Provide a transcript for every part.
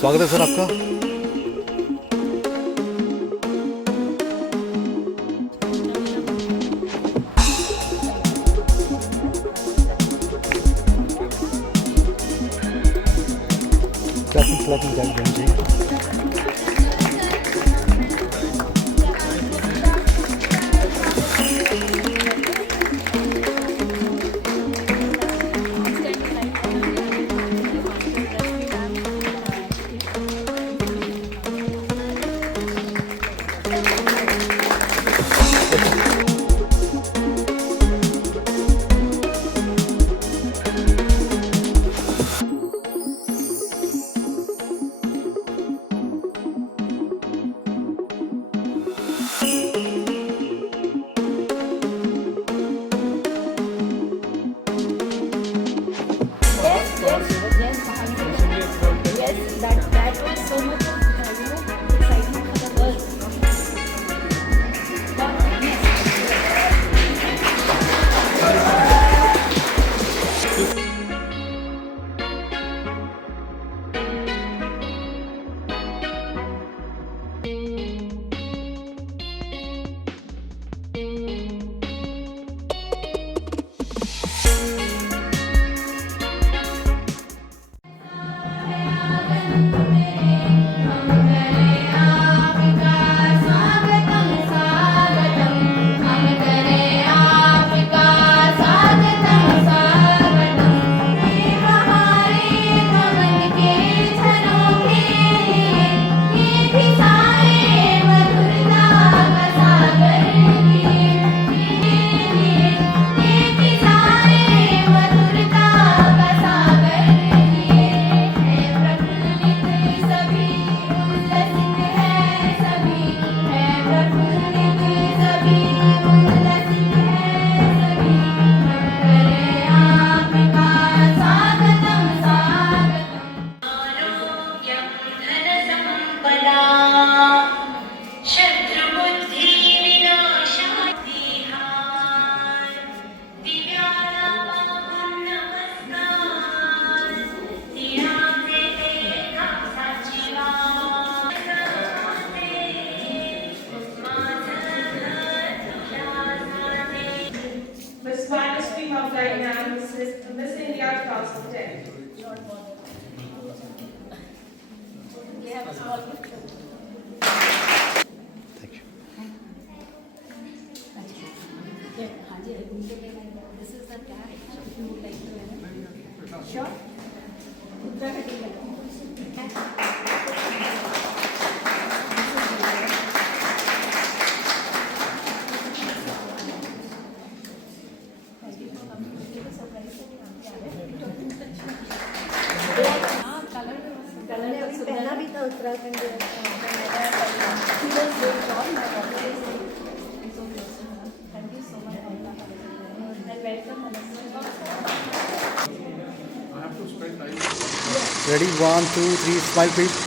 स्वागत है सर आपका। Ready? 1, 2, 3. Smile, please.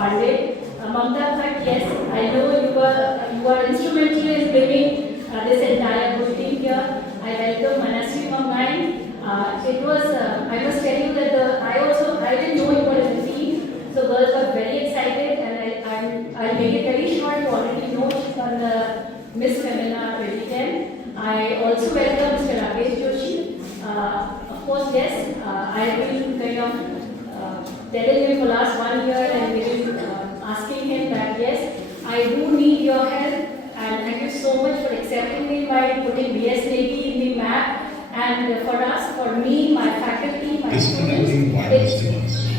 funded. Mamta Bhatt, yes, I know you are instrumental in bringing this entire good team here. I welcome Manasvi Mamgai. It was, I must tell you that I didn't know you were in the team, so girls were very excited, and I'll make it very short. You already know she's on the Miss Femina 2010. I also welcome Mr. Rakesh Joshi. Of course, yes, I have been kind of telling him for last 1 year and maybe asking him that yes, I do need your help, and thank you so much for accepting me by putting BS Navy in the map. And for us, for me, my faculty, my students,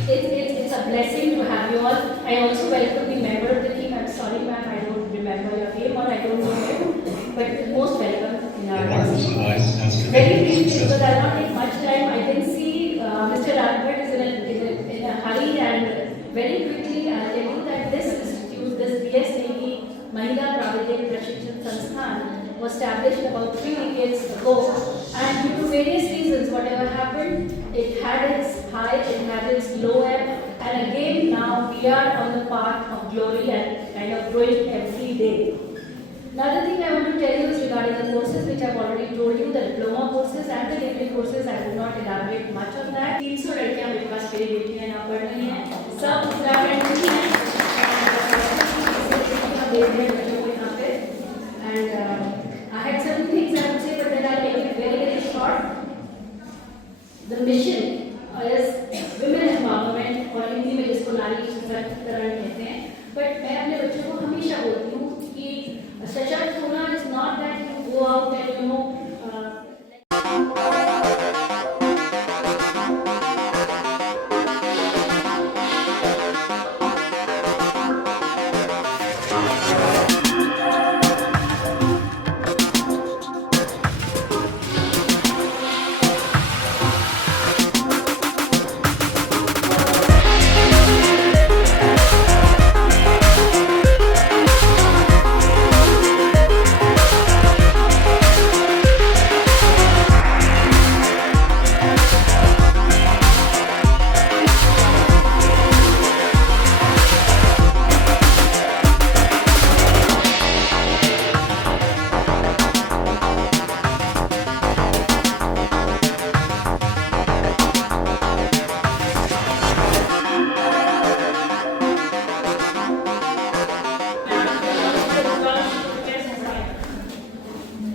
it's a blessing to have you all. I also welcome the member of the team. I'm sorry, ma'am, I don't remember your name or I don't know you, but most welcome in our team. Very briefly, because I don't take much time, I can see Mr. Albert is in a hurry, and very quickly I'll tell you that this institute, this BS Navy Mahila Pravidya Prashikshan Sansthan, was established about 3 decades ago, and due to various reasons, whatever happened, it had its high, it had its low ebb, and again now we are on the path of glory and kind of growing every day. Another thing I want to tell you is regarding the courses which I've already told you, the diploma courses and the degree courses. I will not elaborate much on that. 300 लड़कियां मेरे पास मेरी बेटियां यहाँ पढ़ रही हैं, सब उत्तराखंड की हैं, and I had some things I would say, but then I'll make it very, very short. The mission is women empowerment, और हिंदी में जिसको नारी सशक्तिकरण कहते हैं. But मैं अपने बच्चों को हमेशा बोलती हूँ कि सशक्त होना is not that you go out and you know.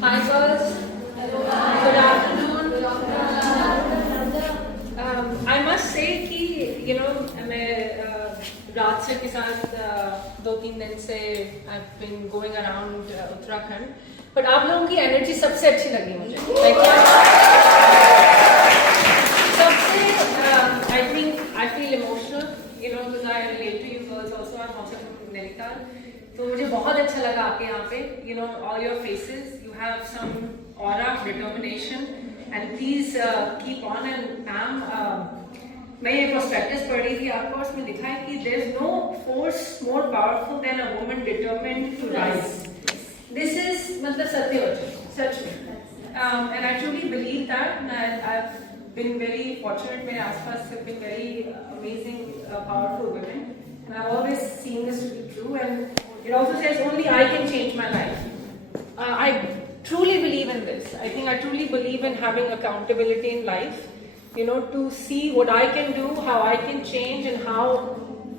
Hi girls. Good afternoon. I must say कि you know मैं रात से के साथ 2-3 दिन से I've been going around Uttarakhand, but आप लोगों की एनर्जी सबसे अच्छी लगी मुझे. सबसे I think I feel emotional, you know, because I relate to you girls also. I'm also from Nainital. तो मुझे बहुत अच्छा लगा आके यहाँ पे, you know, all your faces, you have some aura, determination, and please keep on. And ma'am, मैं ये prospectus पढ़ रही थी आपको, उसमें लिखा है कि there is no force more powerful than a woman determined to rise. This is मतलब सत्य वचन, सच में. And I truly believe that, and I've been very fortunate. मेरे आसपास have been very amazing, powerful women, and I've always seen this to be true. And it also says only I can change my life. I truly believe in this. I think I truly believe in having accountability in life, you know, to see what I can do, how I can change, and how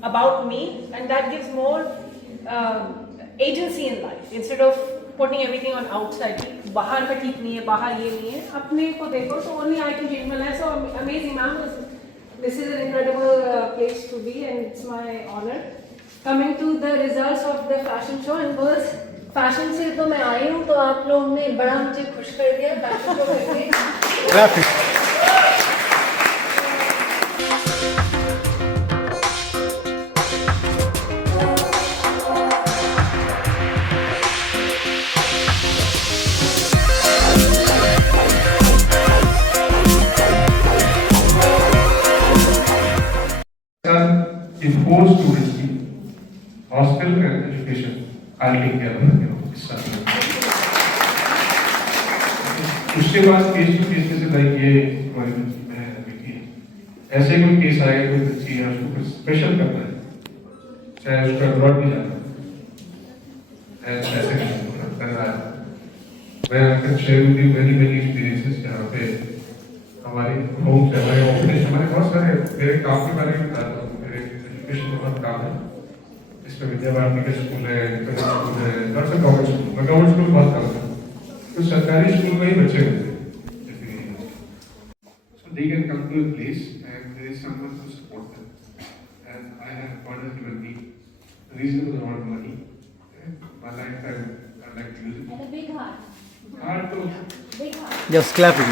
about me, and that gives more agency in life instead of putting everything on outside. बाहर में ठीक नहीं है, बाहर ये नहीं है, अपने को देखो. So only I can change my life. So amazing, ma'am. This is an incredible place to be, and it's my honor. Coming to the results of the fashion show, and girls, fashion से तो मैं आई हूँ, तो आप लोगों ने बड़ा मुझे खुश कर दिया fashion show करके. If 4 students hostel and education, I'll take care of you know, उसके बाद केस टू केस से लाइक ये रिक्वायरमेंट मैं देखी है. ऐसे कोई केस आए कोई बच्ची है उसको कुछ स्पेशल करना है, चाहे उसका अब्रॉड भी जाना ऐसे मैं can share with you many experiences यहाँ पे हमारे होम से हमारे ऑफिस हमारे बहुत सारे मेरे काम के बारे में बताता हूँ। मेरे एजुकेशन में बहुत काम है, इसमें विद्या भारती के स्कूल है, स्कूल है, लॉट्स ऑफ गवर्नमेंट स्कूल। मैं गवर्नमेंट स्कूल बहुत काम करता हूँ, तो सरकारी स्कूल में ही बच्चे होते हैं। So they can come to a place and there is someone to support them. And I have God has given me a reasonable amount of money. My lifetime I like to use it. And a big heart. Heart तो Big heart. Just clap it.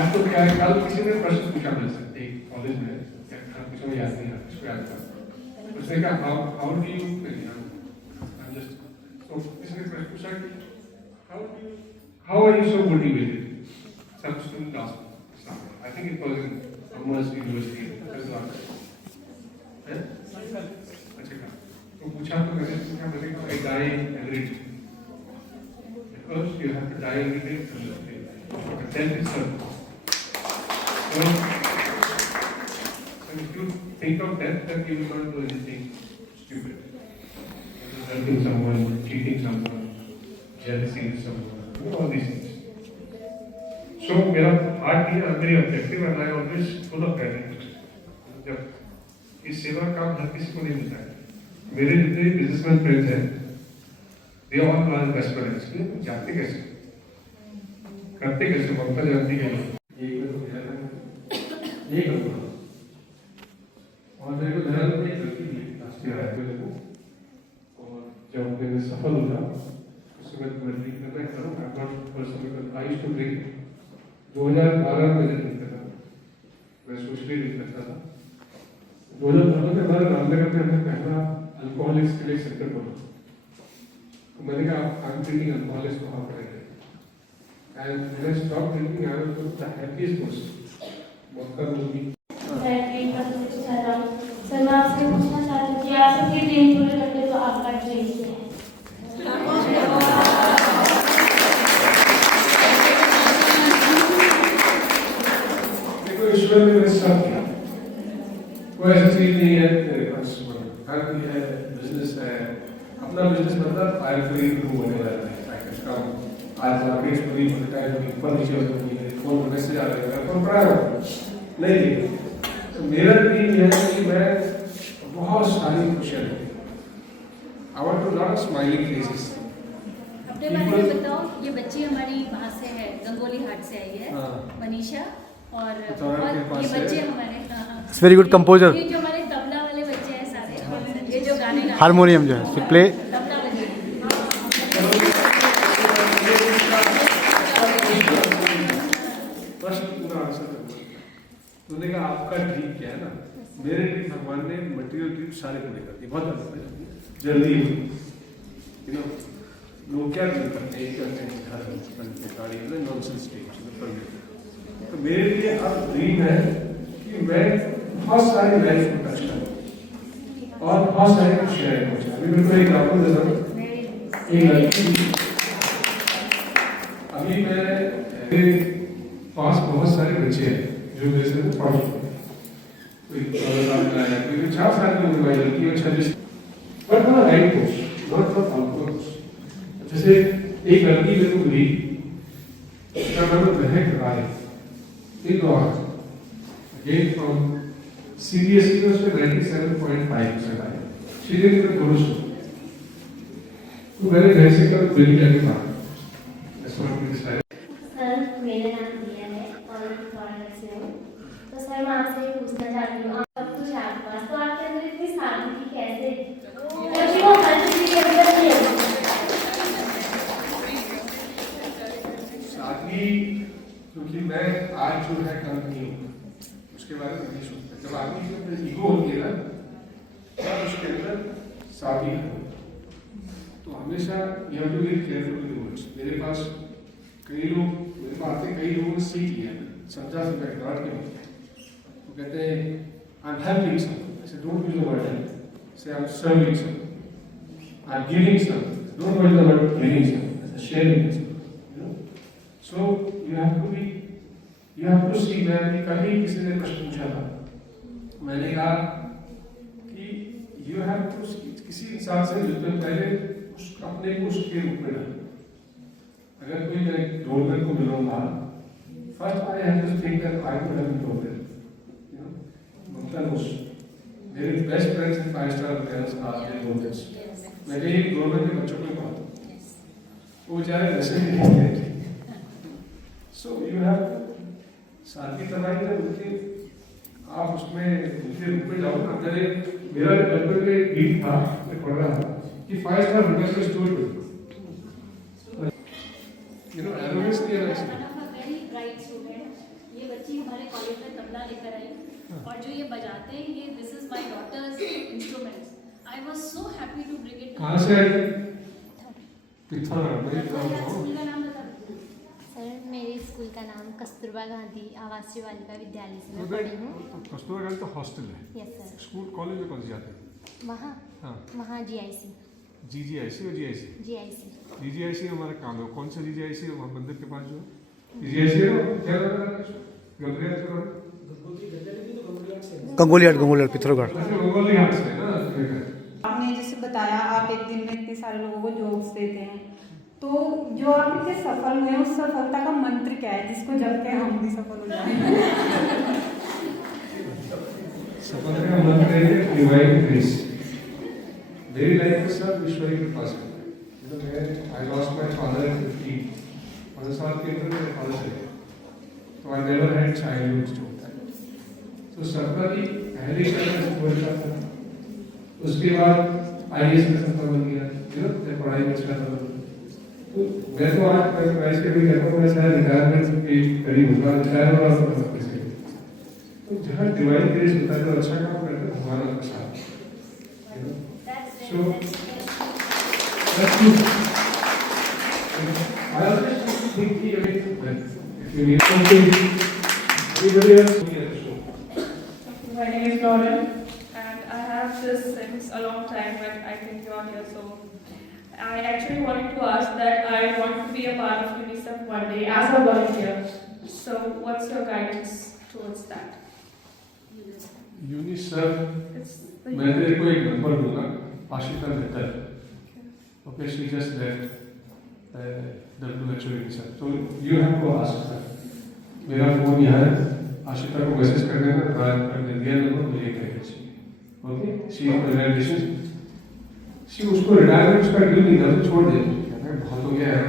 आज तो क्या है, कल किसी ने प्रश्न पूछा मेरे से एक कॉलेज में, क्या किसी को याद नहीं है, इसको याद था। उसने कहा how do you I'm just so किसी ने प्रश्न पूछा कि how are you so motivated? Some student asked me. I think it was in Commerce University. अच्छा कहा तो पूछा तो मैंने कहा I die every day because you have to die every day to live. Death is certain. So if you think of death, then you will not do anything stupid. Hurting someone, cheating someone, jealousy with someone, all these things. So मेरा heart ही मेरी objective and I always full of gratitude. जब इस सेवा का हर किसी को नहीं मिलता है। मेरे जितने बिजनेसमैन फ्रेंड्स हैं, they all are investors. जानते कैसे? करते कैसे? ममता जानती है। ये करूँगा। और मेरे को ध्यान में एक गलती थी लास्ट ईयर आए थे को, और जब मैंने सफल हुआ उसके बाद मैं ड्रिंक करना करूँगा। Not personal I used to drink 2012 में ड्रिंक करता था, मैं सोशली ड्रिंक करता था। 2012 में हमारे रामनगर में हमने पहला अल्कोहलिक्स के लिए सेंटर खोला, तो मैंने कहा आई एम ट्रीटिंग अल्कोहलिक्स को हाउ करेंगे। And when I stopped drinking, I was the happiest person. मौका मिली। सर मैं आपसे पूछना चाहती हूँ कि आप सबके ड्रीम पूरे करते तो आपका ड्रीम क्या है? देखो ईश्वर ने मेरे साथ किया, कोई ऐसी चीज नहीं है तेरे पास घर भी है, बिजनेस है, अपना बिजनेस मतलब आई एम फ्री टू होने वाला है। काम आज मार्केट पूरी टाइम ऊपर नीचे होती है, फोन मैसेज आ रहे हैं, फोन पड़ा है नहीं देखिए। तो मेरा ड्रीम यह है कि मैं बहुत सारी खुशियाँ देखूँ। I want to lot of smiling faces. अपने बारे में बताओ। ये बच्ची हमारी वहाँ से है, गंगोली हाट से आई है, मनीषा। और ये बच्चे हमारे वेरी गुड कंपोजर। ये जो हमारे तबला वाले बच्चे हैं सारे, ये जो गाने गाते हैं, हारमोनियम जो है प्ले तबला बजे। प्रश्न पूरा आंसर करना। तूने कहा आपका ड्रीम क्या है ना, मेरे ड्रीम भगवान ने मटेरियल ड्रीम सारे पूरे कर दिए, बहुत जल्दी हुई। यू नो लोग क्या करते हैं, घर बनते गाड़ी नॉनसेंस ड्रीम। तो मेरे लिए अब ड्रीम है कि मैं बहुत सारी लाइफ को टच करूँ और बहुत सारे कुछ शेयर करूँ। अभी मेरे को एक एग्जाम्पल देता हूँ। एक लड़की, अभी मेरे पास बहुत सारे बच्चे हैं जो मेरे से पढ़ चुके हैं। कोई 14 साल का है, कोई 4 साल की उम्र वाली लड़की है, 26, but for right course, not for outcourse. जैसे एक लड़की मेरे को मिली, उसका नाम है Mahak Rai, in laws, again from CBSE में उसमें 97.5% आए। She did even go to school. तो मैंने घर से कल बिल जाके मारा। सर मेरा नाम दिया है और मैं फॉरेनर से हूँ। तो सर मैं आपसे पूछना चाहती हूँ, आप सब कुछ आपके पास, तो आपके अंदर इतनी सादगी कैसे? क्योंकि वो हर चीज के अंदर नहीं है। सादगी, क्योंकि मैं आज जो है कल नहीं हूँ, उसके बारे में नहीं सोचता। जब आदमी के अंदर ईगो होती है ना, तब उसके अंदर सादगी है। तो हमेशा you have to be careful with words. मेरे पास कई लोग, मेरे पास आते कई लोगों ने सीख लिया, समझा से बैकग्राउंड के होते हैं, तो कहते हैं आई एम हेल्पिंग समवन, ऐसे don't use the word help, say I am serving someone, I am giving someone, don't use the word giving someone, ऐसे sharing someone. So you have to see. मैं कल ही किसी ने प्रश्न पूछा था, मैंने कहा इंसान से जुड़ते हैं पहले अपने को उसके रूप में डालो। अगर कोई मैं डोरमेट को मिलूंगा, first I have to think that I could have doormat, you know, मतलब उस मेरे best friends and 5 star hotels are the doormats. मैंने एक डोरमेट के बच्चों को पढ़ा, वो बेचारे वैसे ही नहीं थे। सो यू हैव साथी तबाही है उनके, आप उसमें उनके रूप में जाओ ना। मेरा बचपन में एक गीत था, मैं पढ़ रहा था कि 5 स्टार होटल में स्टोर करो, यू नो, एरोमेंट्स की अलग से। वेरी ब्राइट स्टूडेंट, ये बच्ची हमारे कॉलेज में तबला लेकर आई और जो ये बजाते हैं, ये this is my daughter's instruments. I was so happy to bring it. कहाँ से आई? पिथौरागढ़। स्कूल का नाम बता। सर मेरे स्कूल का नाम कस्तूरबा गांधी आवासीय बालिका विद्यालय से मैं पढ़ी हूँ। कस्तूरबा गांधी तो हॉस्टल है। Yes sir. स्कूल कॉलेज में कौन से जाते हैं? वहाँ हाँ, वहाँ GIC GGIC और GIC। GIC GGIC हमारा काम है। कौन सा GGIC है? वहाँ मंदिर के पास जो है। जीएससी क्या गंगोलिया से गंगोलियाट पिथौरागढ़। गंगोलिया से ना। आपने जैसे बताया आप एक दिन में इतने सारे लोगों को जॉब्स देते हैं, तो जो आप इतने सफल हुए उस सफलता का मंत्र क्या है जिसको जब के हम भी सफल हो जाएं? सफलता का मंत्र है डिवाइन ग्रेस। मेरी लाइफ में सब ईश्वर के पास है। I lost my father eight 15 साल के अंदर मेरे फादर चले गए, तो आई नेवर हैड चाइल्डहुड जो होता है। तो सपना की पहली शक्ल बोलता था, उसके बाद IAS में सफल बन गया, यू नो, मैं पढ़ाई में अच्छा था। तो मैं तो आज मैं ऐसे भी कहता हूँ, मैं शायद रिटायरमेंट के करीब होगा, रिटायर हो रहा हूँ किसी। तो जहाँ डिवाइन ग्रेस होता है, जो अच्छा काम करते हैं भगवान आपके साथ, you know. So that's good. I always think कि if you need something, everybody else will be at the show. My name is Lauren, and I have this since a long time, but I think you are here, so I actually wanted to ask that I want to be a part of UNICEF one day as a volunteer. So, what's your guidance towards that? UNICEF, It's the मैं तेरे को एक नंबर दूंगा, आशिका Mehta. Okay, she just left WHO UNICEF. So you have to ask her. मेरा फोन यहाँ है, आशिका को मैसेज कर देना, रात कर दे दिया नंबर, मुझे करेगी। Okay, she उसको रिटायरमेंट उसका ड्यू नहीं था, तो छोड़ दे, कहता है बहुत हो गया है।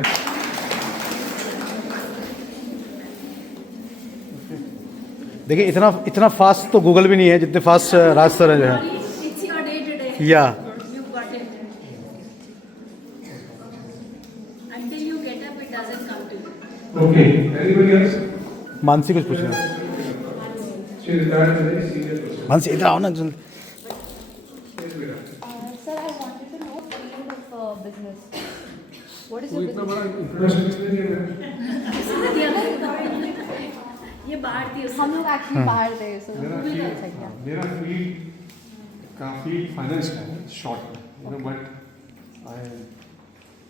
देखिए इतना फास्ट तो गूगल भी नहीं है जितने फास्ट राज सर है जो है। It's your day today. या You got it. Until you get up, it doesn't come to you. Okay, anybody else? Mansi कुछ पूछ रहे हैं। She retired today, senior person. Mansi इधर आओ ना जल्दी। Yes, बेटा। Sir, I wanted to know field of business. What is वो your इतना business? बड़ा इंट्रोडक्शन इसलिए दिया मैंने। ये बाहर थी उससे। हम लोग एक्चुअली बाहर थे, so मेरा फील्ड काफ़ी फाइनेंस का है, शॉर्ट में, यू नो, बट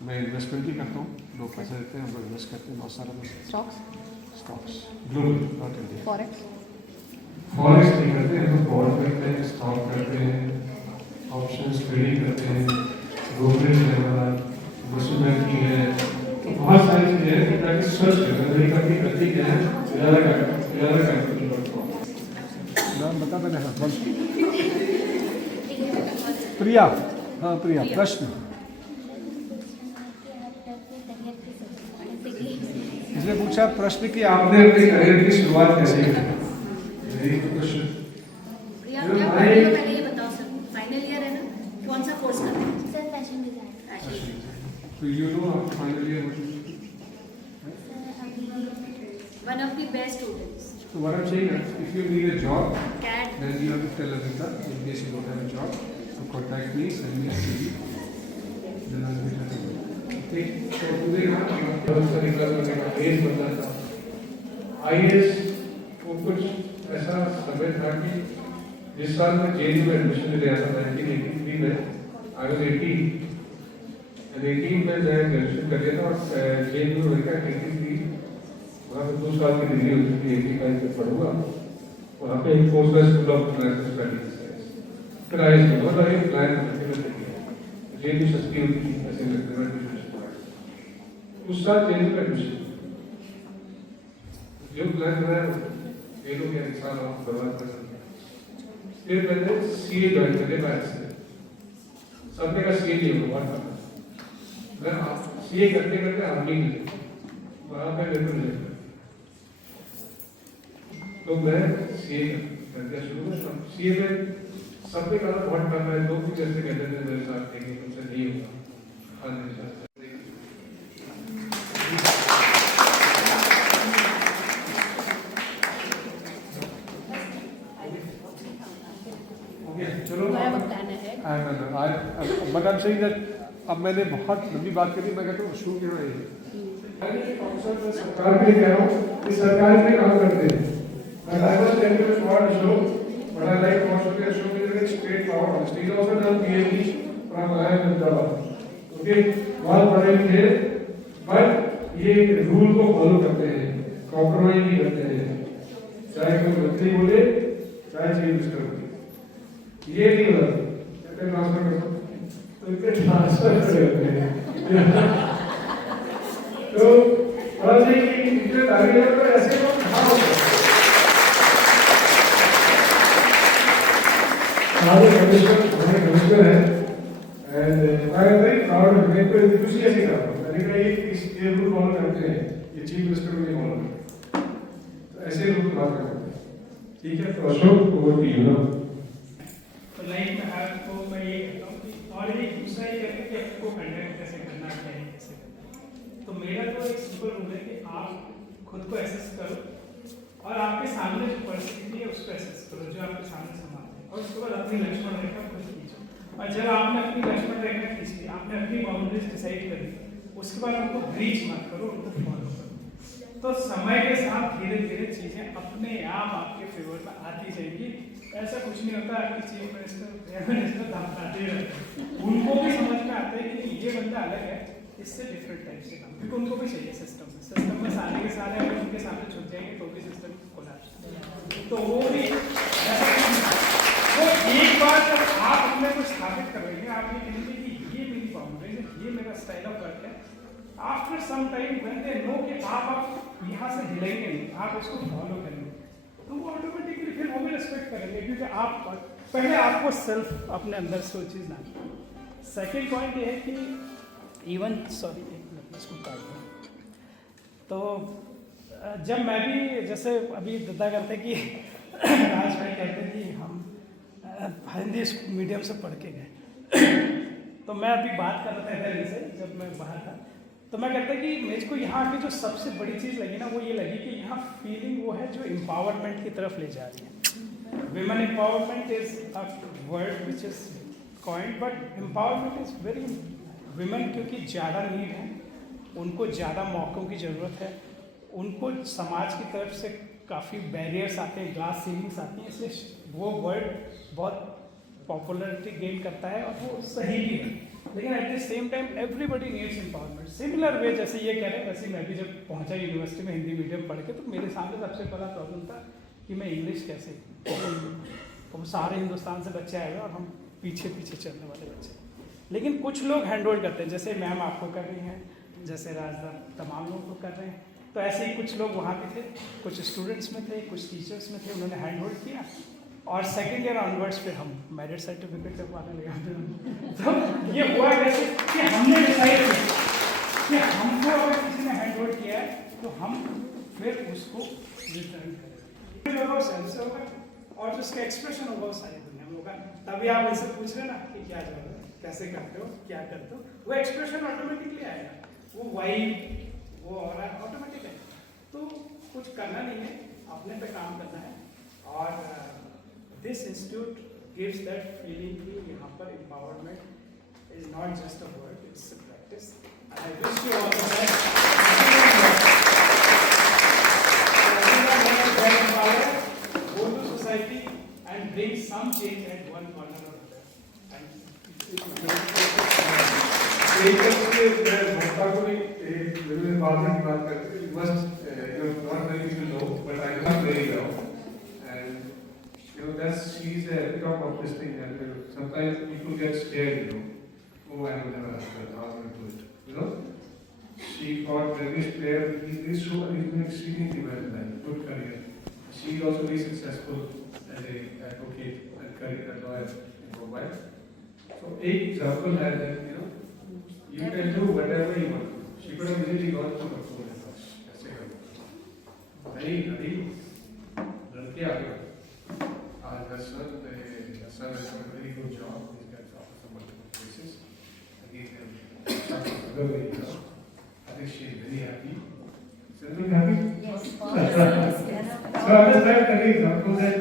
मैं इन्वेस्टमेंट भी करता हूँ। लोग पैसे देते हैं, हम लोग इन्वेस्ट करते हैं बहुत सारा पैसा। Stocks global, not India. forex. Forex नहीं करते हैं, हम बॉन्ड करते हैं, स्टॉक करते हैं, ऑप्शंस ट्रेडिंग करते हैं, ब्रोकरेज है हमारा, मशीन बैंकिंग है, तो बहुत सारी चीजें हैं कि ताकि सर्च करना मेरी कंपनी करती क्या है, इरादा करती नाम बता मैंने। हाँ, बोल। प्रिया, हाँ प्रिया, प्रश्न। इसने पूछा प्रश्न कि आपने अपने करियर की शुरुआत कैसे की? यही तो क्वेश्चन। प्रिया क्या पढ़ रही हो पहले ये बताओ सर। फाइनल ईयर है ना, कौन सा कोर्स कर रहे हैं? Sir fashion design. तो यू नो आप finally One of the best students. So what I'm saying is, if you need a job, CAD. then you have to tell Anita, in case you don't have a job, to contact me, send me a CV, then I'll be happy. Okay, so today ना बहुत सारी क्लास में IAS बनना था। IAS को कुछ ऐसा समय था कि जिस साल मैं JNU में एडमिशन ले रहा था 1983 में, I was 18, and 18 में मैं ग्रेजुएशन कर लिया था और JNU में क्या 83 वहाँ पे 2 साल की डिग्री होती थी, 85 पे पढ़ूंगा, वहाँ पे एक कोर्स है स्कूल ऑफ इंटरनेशनल स्टडीज। फिर IAS में बहुत सारे प्लान करके मैं जेल भी सस्ती होती है, ऐसे लगते हैं उस साल जेल में एडमिशन जो प्लान बनाया जेलों के इंसान आप बर्बाद कर सकते हैं। फिर मैंने सीए ज्वाइन करे मैथ से, सबने का सीए नहीं होगा मैं सीए करते करते आगे नहीं वहाँ पे बिल्कुल नहीं, तो मैं सीए करते शुरू में सीए में सबने कहा बहुत टफ है, लोग भी जैसे कहते थे मेरे साथ थे कि तुमसे नहीं होगा। हाँ जी सर चलो but I am saying that अब मैंने बहुत लंबी बात करी, मैं कहता हूँ शुरू क्यों नहीं सरकार के लिए कह रहा हूँ कि सरकार के लिए काम करते हैं। I was telling you about the show, but I like most of your show is very straightforward. He's also done PhD from Ahmedabad. Okay, बहुत पढ़े लिखे, but ये रूल को फॉलो करते हैं, कॉम्प्रोमाइज नहीं करते हैं, चाहे कोई मंत्री बोले, चाहे चीफ मिनिस्टर बोले, ये नहीं होता। कहते ट्रांसफर कर दो, तो इनके ट्रांसफर करते हैं। तो थोड़ा सा कि इतने तारीफ तो ऐसे लोग कहाँ होते हैं? हमारे कमिश्नर है and I am very proud of मैं कोई खुशी ऐसी कर रहा हूँ, मैंने कहा ये रूल फॉलो करते हैं, ये चीफ मिनिस्टर नहीं फॉलो करते, तो ऐसे रूल बात करते हैं। ठीक है, तो Ashok over to you now. तो लाइफ में आपको मैं ये कहता हूँ कि और ये दूसरा ये कहते हैं कि आपको कंडक्ट कैसे करना है, कैसे करना। तो मेरा तो एक सिंपल रूल है कि आप खुद को एसेस करो और आपके सामने जो परिस्थिति है उसको एसेस करो जो आपके सामने समाज है, और उसके बाद अपनी लक्ष्मण रेखा खुद खींचो। और जब आपने अपनी लक्ष्मण रेखा खींच ली, आपने अपनी बाउंड्रीज डिसाइड कर ली, उसके बाद उनको ब्रीच मत करो, उनको फॉलो करो। तो समय के साथ धीरे धीरे चीजें अपने आप आपके फेवर में आती जाएगी। ऐसा कुछ नहीं होता कि चीफ मिनिस्टर प्राइम मिनिस्टर धमकाते रहते, उनको भी समझ में आता है कि ये बंदा अलग है, इससे डिफरेंट टाइप से काम, क्योंकि उनको भी चाहिए सिस्टम में सारे के सारे अगर उनके सामने छुट जाएंगे तो भी सिस्टम कोलैप्स। तो वो भी तो एक बार जब आप अपने को स्थापित करेंगे, आप ये कहेंगे कि ये मेरी बाउंड्रीज है, ये मेरा स्टाइल ऑफ वर्क है, after some time when they know कि आप यहाँ से हिलेंगे नहीं, आप उसको फॉलो करेंगे, तो वो ऑटोमेटिकली फिर वो भी रिस्पेक्ट करेंगे, क्योंकि आप पहले आपको सेल्फ अपने अंदर से वो चीज़ ना। सेकेंड पॉइंट ये है कि इवन सॉरी एक मिनट इसको काट दूँ, तो जब मैं भी जैसे अभी दद्दा करते कि राज भाई कहते कि हम हिंदी मीडियम से पढ़ के गए, तो मैं अभी बात कर रहा था दिल्ली से जब मैं बाहर था, तो मैं कहता कि मेरे को यहाँ की जो सबसे बड़ी चीज़ लगी ना वो ये लगी कि यहाँ फीलिंग वो है जो एम्पावरमेंट की तरफ ले जा रही है। Women empowerment is a word which is coined, but empowerment is very women, क्योंकि ज़्यादा नीड है, उनको ज़्यादा मौक़ों की ज़रूरत है, उनको समाज की तरफ से काफ़ी बैरियर्स आते हैं, ग्लास सीलिंग्स आती हैं, इसलिए वो वर्ड बहुत पॉपुलरिटी गेन करता है और वो सही भी है। लेकिन at the same time everybody needs empowerment. Similar way जैसे ये कह रहे हैं, वैसे मैं भी जब पहुंचा यूनिवर्सिटी में हिंदी मीडियम पढ़ के, तो मेरे सामने सबसे बड़ा प्रॉब्लम था कि मैं इंग्लिश कैसे, तो सारे हिंदुस्तान से बच्चे आए हुए और हम पीछे पीछे चलने वाले बच्चे। लेकिन कुछ लोग हैंड होल्ड करते हैं, जैसे मैम आपको कर रही हैं, जैसे राजदा तमाम लोग को कर रहे हैं, तो ऐसे ही कुछ लोग वहाँ पे थे, कुछ स्टूडेंट्स में थे, कुछ टीचर्स में थे, उन्होंने हैंड होल्ड किया और सेकेंड ईयर ऑनवर्ड्स फिर हम मैरिट सर्टिफिकेट लगवाने लगे। तो ये हुआ कैसे कि हमने डिसाइड किया कि हमको अगर किसी ने हैंड होल्ड किया है तो हम फिर उसको रिटर्न करें, होगा सेल्फ से होगा और जो उसका एक्सप्रेशन होगा वो सारी दुनिया में होगा। तभी आप इनसे पूछ रहे ना कि क्या जरूरत है, कैसे करते हो, क्या करते हो, वो एक्सप्रेशन ऑटोमेटिकली आएगा, वो वाइब वो और ऑटोमेटिक है। तो कुछ करना नहीं है, अपने पे काम करना है। और this institute gives that feeling कि यहाँ पर empowerment is not just a word, it's a practice. And I wish you all the best. Go to society and bring some change at one corner or other. भक्ता को भी विभिन्न बातों की बात करते हैं, must not many people know, but I know very well. That's she's at the top of this thing, and sometimes people get scared, oh, I will never ask her, I will do it. You know, she got this player, he's doing extremely well in life, good career. She is also very successful as an advocate and career lawyer in Mumbai. So, एक example है that you can do whatever you want. She could have easily gone to Kakul and asked, कैसे करूँ? नहीं, लड़के आगे बढ़े. Her son has done a very good job. He's got offers from multiple places. And he's another way, I think she's very happy. Is everyone happy? Yes. So I'm just trying to tell you example that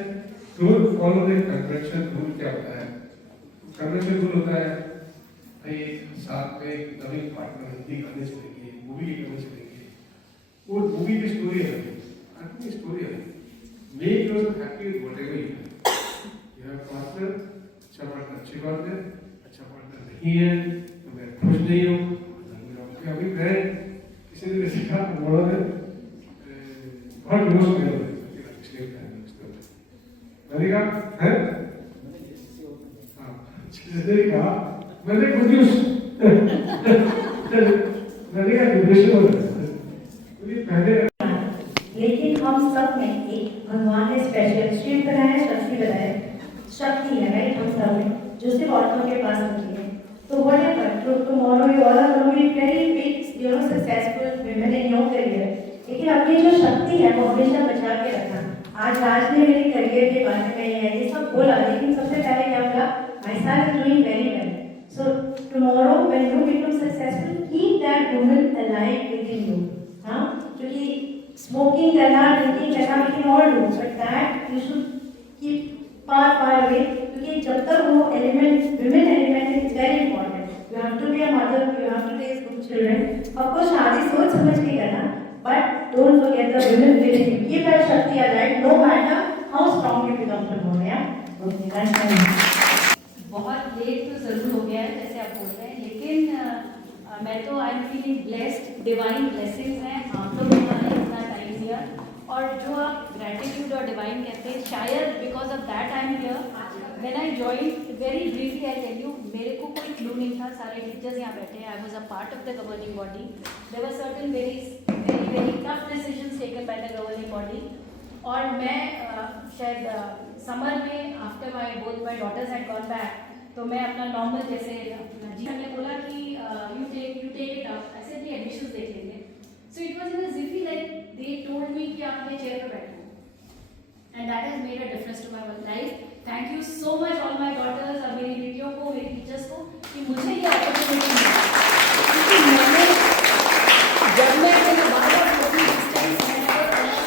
don't follow the conventional rule क्या होता है? Conventional rule होता है भाई साथ में एक नवीन पार्टनर हिंदी गाने चलेंगे, मूवी के गाने चलेंगे. वो मूवी की स्टोरी है, आदमी की स्टोरी है. Make yourself happy with whatever you have. You have partner, अच्छा partner अच्छी बात है, अच्छा partner नहीं है, तो मैं खुश नहीं हूँ. अभी मैं किसी ने सीखा बोला है बहुत विरोध किया है पिछले टाइम में. मैंने कहा है हाँ जिसने कहा मैंने गुड न्यूज़ मैंने कहा डिप्रेशन हो रहा है पहले. लेकिन हम सब में एक भगवान ने स्पेशल शिव बनाया, शक्ति बनाया, शक्ति है राइट हम सब में जो सिर्फ औरतों के पास होती है. तो whatever tomorrow you all are going to be very big successful women in your career. लेकिन अपनी जो शक्ति है वो हमेशा बचा के रखना. आज राज ने मेरे करियर के बारे में ये सब बोला, लेकिन सबसे पहले क्या बोला, my son is doing very well. So tomorrow when you become successful keep that woman alive within you. हाँ, क्योंकि स्मोकिंग करना, ड्रिंकिंग करना we can all do, but that you should keep far away. क्योंकि जब तक वो element women element is very important. You have to be a mother, you have to raise good children. आपको शादी सोच समझ के करना, but don't forget the women within you. Keep that shakti alive no matter how strong you become tomorrow. या बहुत लेट तो जरूर हो गया है जैसे आप बोल रहे हैं, लेकिन मैं तो I am feeling blessed. Divine blessings हैं आप लोग हमारे इतना टाइम दिया, और जो आप ग्रैटिट्यूड और डिवाइन कहते हैं, शायद because of that I am here. When I joined very briefly I tell you, मेरे को कोई क्लू नहीं था. सारे टीचर्स यहाँ बैठे हैं. I was a part of the governing body. There were certain very tough decisions taken by the governing body. और मैं शायद समर में after my daughters had gone back, तो मैं अपना नॉर्मल जैसे जी हमने बोला कि यू टेक इट अप, ऐसे भी एडमिशंस देख लेंगे. So it was in a jiffy like they told me कि आप अपने चेयर पर बैठो, and that has made a difference to my life. Thank you so much all my daughters और मेरी बेटियों को, मेरी टीचर्स को, कि मुझे ये अपॉर्चुनिटी मिली. जब मैं अपने बाहर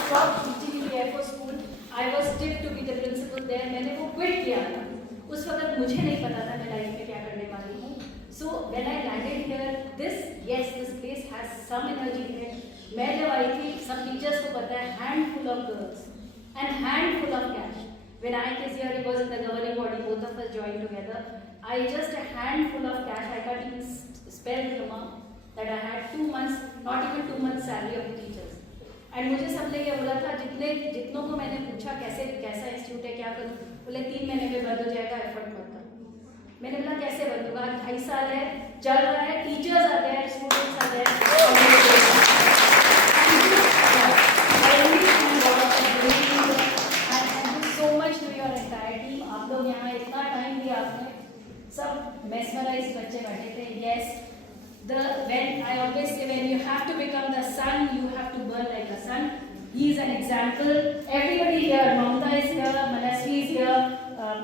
stop teaching in air force school, I was still to be the principal there. मैंने वो क्विट किया था. उस वक्त मुझे नहीं पता था मैं लाइफ में क्या करने वाली हूँ. So when I landed here, this place has some energy in it. मैं जब आई थी, सब टीचर्स को पता है, handful of girls and handful of cash. When I case here, it was in the governing body, both of us joined together. I just a handful of cash. I can't even spare the amount that I had 2 months, not even 2 months salary of the teachers. And मुझे सब ने ये बोला था, जितनों को मैंने पूछा कैसा इंस्टीट्यूट है, क्या करूँ, बोले 3 महीने में बंद हो जाएगा, एफर्ट मत करो. मैंने बोला कैसे बंद होगा, 2.5 साल है, चल रहा है, टीचर्स आते हैं, स्टूडेंट्स आते हैं. So much to your entire team. आप लोग यहाँ इतना टाइम दिया, आपने सब मेस्मराइज बच्चे बैठे थे. Yes, when I always say, when you have to become the sun, you have to burn like the sun. He is an example. Everybody here, Mamta is here, Manasvi is here,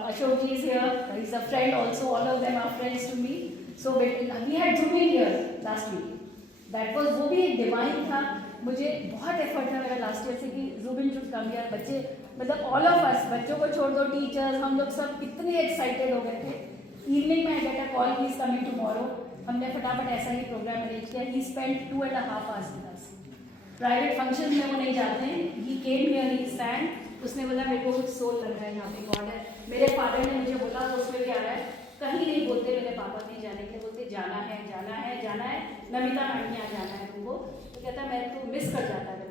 Ashok is here. He is a friend also. All of them are friends to me. So we had Zubin here last week. That was, वो भी एक डिवाइन था. मुझे बहुत एफर्ट था मेरा last year से कि जुबिन शुड कम हियर. बच्चे मतलब ऑल ऑफ अस, बच्चों को छोड़ दो, टीचर्स, हम लोग सब इतने एक्साइटेड हो गए थे. इवनिंग में I get a call, he is coming tomorrow. हमने फटाफट ऐसा ही प्रोग्राम अरेंज किया. He spend 2.5 hours with us. Private function में वो नहीं जाते हैं. He came here, he stand. उसने बोला मेरे को कुछ सोल लग रहा है यहाँ पे, गॉड है. मेरे फादर ने मुझे बोला तो उसमें क्या रहा है, कहीं नहीं बोलते मेरे पापा नहीं जाने के, बोलते जाना है जाना है जाना है, नमिता मैडम यहाँ जाना है तुमको. तो कहता मैं तो मिस कर जाता है